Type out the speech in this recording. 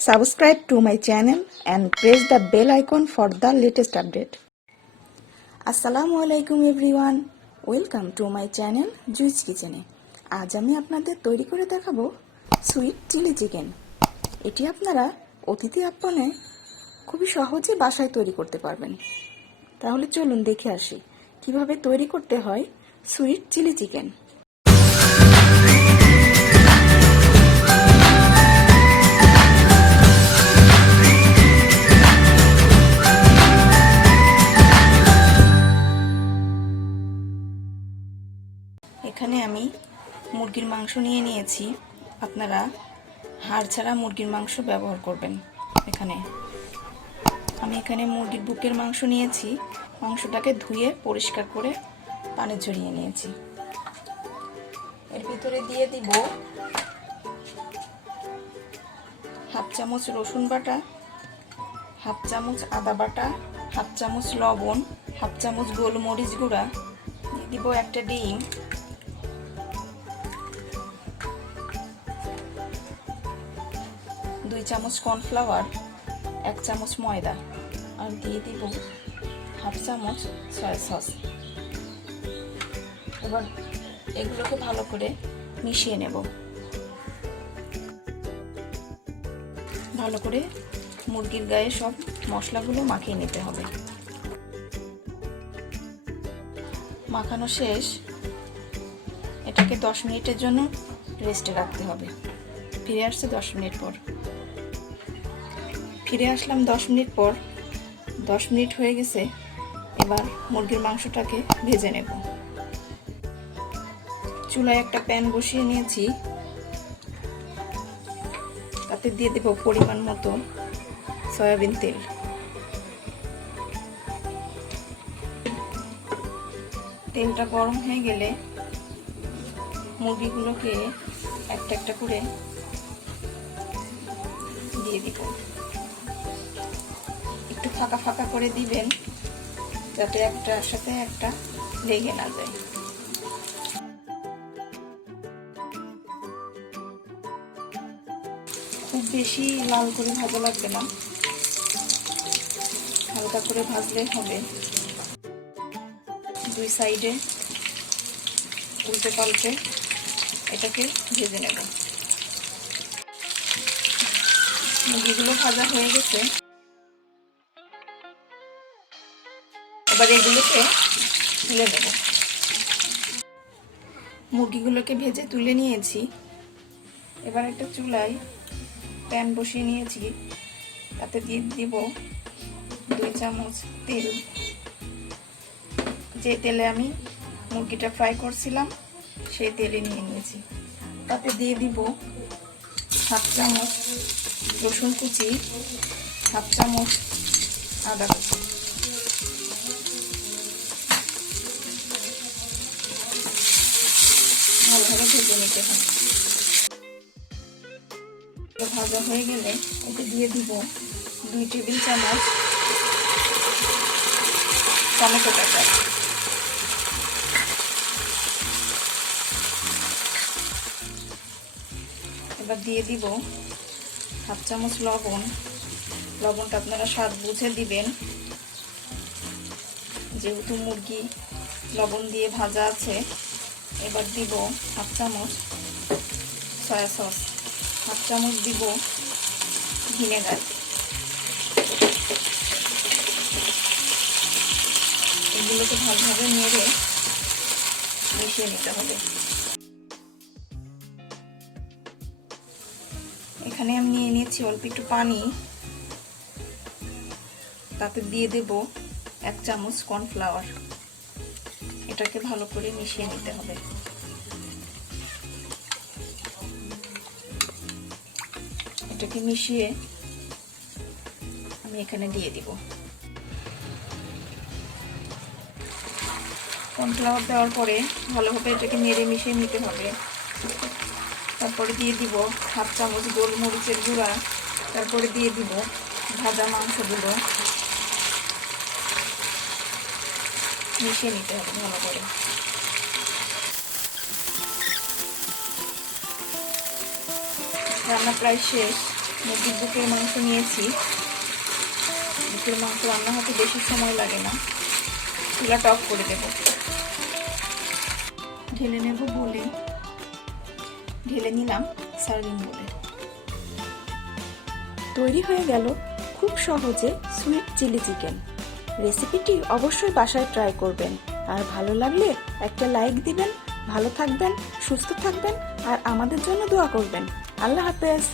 Subscribe to my channel and press the bell icon for the latest update. আসসালামু আলাইকুম everyone, welcome to my channel juice কিচেনে। আজ আমি আপনাদের তৈরি করে দেখাবো সুইট চিলি চিকেন। এটি আপনারা অতিথি আপ্যায়নে খুবই সহজে বাসায় তৈরি করতে পারবেন। তাহলে চলুন দেখে আসি কিভাবে তৈরি করতে হয় সুইট চিলি চিকেন। এখানে আমি মুরগির মাংস নিয়ে নিয়েছি। আপনারা হাড় ছাড়া মুরগির মাংস ব্যবহার করবেন। আমি এখানে মুরগির বুকের মাংস নিয়েছি। মাংসটাকে ধুয়ে পরিষ্কার করে পানি ঝরিয়ে নিয়েছি। এর ভিতরে দিয়ে দিব হাফ চামচ রসুন বাটা, হাফ চামচ আদা বাটা, হাফ চামচ লবণ, হাফ চামচ গোলমরিচ গুঁড়া, দিয়ে দিব একটা ডিম, 2 চামচ কর্নফ্লাওয়ার, 1 চামচ ময়দা, আর দিয়ে দিব হাফ চামচ সয়া সস। এবার এগুলোকে ভালো করে মিশিয়ে নেব। ভালো করে মুরগির গায়ে সব মশলাগুলো মাখিয়ে নিতে হবে। মাখানো শেষ। এটাকে 10 মিনিটের জন্য রেস্টে রাখতে হবে। ফিরে আসছে 10 মিনিট পর। ফিরে আসলাম 10 মিনিট পর। 10 মিনিট হয়ে গেছে। এবার মুরগির মাংসটাকে ভেজে নেব। চুলায় একটা প্যান বসিয়ে নিয়েছি। তাতে দিয়ে দেব পরিমাণ মতো সয়াবিন তেল। তেলটা গরম হয়ে গেলে মুরগিগুলোকে একটা একটা করে দিয়ে দিব। একটু ফাঁকা ফাঁকা করে দিবেন যাতে একটার সাথে একটা লেগে না যায়। খুব বেশি লাল করে ভাজা লাগবে না, হালকা করে ভাজলে হবে। 2 সাইডে উল্টে পাল্টে এটাকে ভেজে নেব। মুরগিগুলো ভাজা হয়ে গেছে। এবার এগুলোকে তুলে নেব। মুরগিগুলোকে ভেজে তুলে নিয়েছি। এবার একটা চুলায় প্যান বসিয়ে নিয়েছি। তাতে দিয়ে দিব 2 চামচ তেল। যে তেলে আমি মুরগিটা ফ্রাই করছিলাম সেই তেলে নিয়ে নিয়েছি। তাতে দিয়ে দিব হাফ চামচ রসুন কুচি, হাফ চামচ আদা কুচি। ভালোভাবে ভেজে নিতে হবে। ভাজা হয়ে গেলে এতে দিয়ে দিব 2 টেবিল চামচ টমেটো বাটা। এবার দিয়ে দিব হাফ চামচ লবণ। লবণটা আপনারা স্বাদ বুঝে দিবেন, যেহেতু মুরগি লবণ দিয়ে ভাজা আছে। এবার দিব হাফ চামচ সয়া সস, হাফ চামচ দিব ভিনেগার। এগুলোকে ভালোভাবে নেড়ে মিশিয়ে নিতে হবে। এখানে আমি নিয়ে নিয়েছি অল্প একটু পানি। তাতে দিয়ে দেব 1 চামচ কর্নফ্লাওয়ার। এটাকে ভালো করে মিশিয়ে নিতে হবে। এটাকে মিশিয়ে আমি এখানে দিয়ে দিব। কর্নফ্লাওয়ার দেওয়ার পরে ভালোভাবে এটাকে নেড়ে মিশিয়ে নিতে হবে। তারপরে দিয়ে দিব হাফ চামচ গোলমরিচের গুঁড়া। তারপরে দিয়ে দিব ভাজা মাংসগুলো। মিশিয়ে নিতে হবে ভালো করে। রান্না প্রায় শেষ। মুরগির বুকের মাংস নিয়েছি। বুকের মাংস রান্না হতে বেশি সময় লাগে না। চুলাটা অফ করে দেব। ঢেলে নেব বলে ঢেলে নিলাম সার্ভিং বলে। তৈরি হয়ে গেল খুব সহজে সুইট চিলি চিকেন। রেসিপিটি অবশ্যই বাসায় ট্রাই করবেন, আর ভালো লাগলে একটা লাইক দিবেন। ভালো থাকবেন, সুস্থ থাকবেন, আর আমাদের জন্য দোয়া করবেন। আল্লাহ হাফেজ।